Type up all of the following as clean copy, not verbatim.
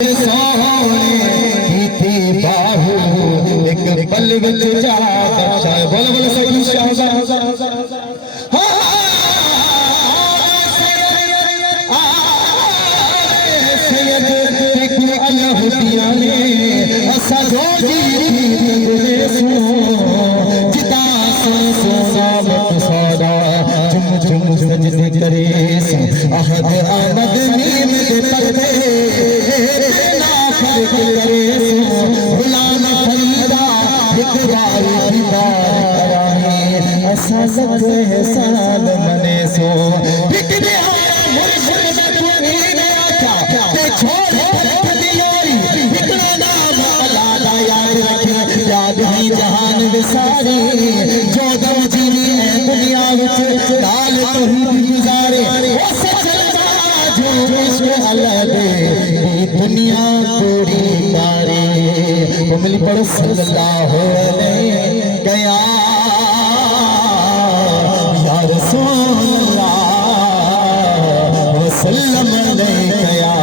एक पल विच जा बख्शा बोल बोल सही शाहबाज सैयद अल्लाह दिया ने असा जो जी तेरे सो जिदा सो सामत सौदा जुम जुम सजदे करे सो अहद आमद नीम दे पर्दे ना फर्क करे सो गुलाम फरीदा इकरार दीदार कराने असा सब एहसान मने सो बिकदे हारा मुर्शिद तुमीन आख्या ते छोड़ इतना नाम अल्लाह दा याद रखे याद ही जहान विसारे जो दम जीवी है दुनिया विच नाल तौहीद गुजारे ओ सच्चा जो इश्क अल्लाह दे दुनिया पूरी पारे वो मिल पढ़ो सल्लल्लाहु अलैहि गया या रसूल अल्लाह वसल्लम अलैहि गया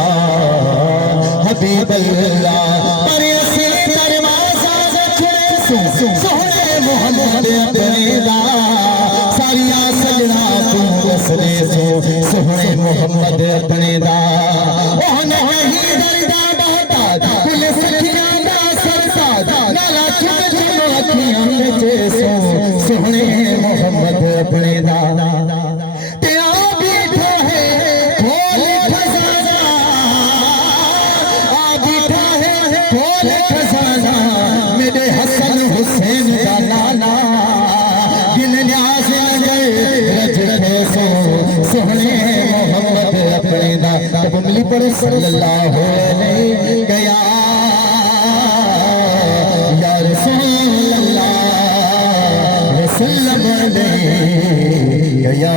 हबीब अल्लाह पर ऐसे दरवाजा छुड़े सोहरे मोहम्मद अपने दा सारिया सजना तू रसले सो सोहरे मोहम्मद अपने दा ओह नहीं दरदा बहता दिल सखियां दा सरसाद नाला चुक चुक अखियां विच सो सोहरे मोहम्मद अपने दा मेरे हसन हुसैन का नाना दिल न्याज रज रहे सो सोहने मोहम्मद अपने दा तब मिली पढ़ो सल्लल्लाहु अलैहि गया या रसूल अल्लाह वसल्लम अलैहि गया।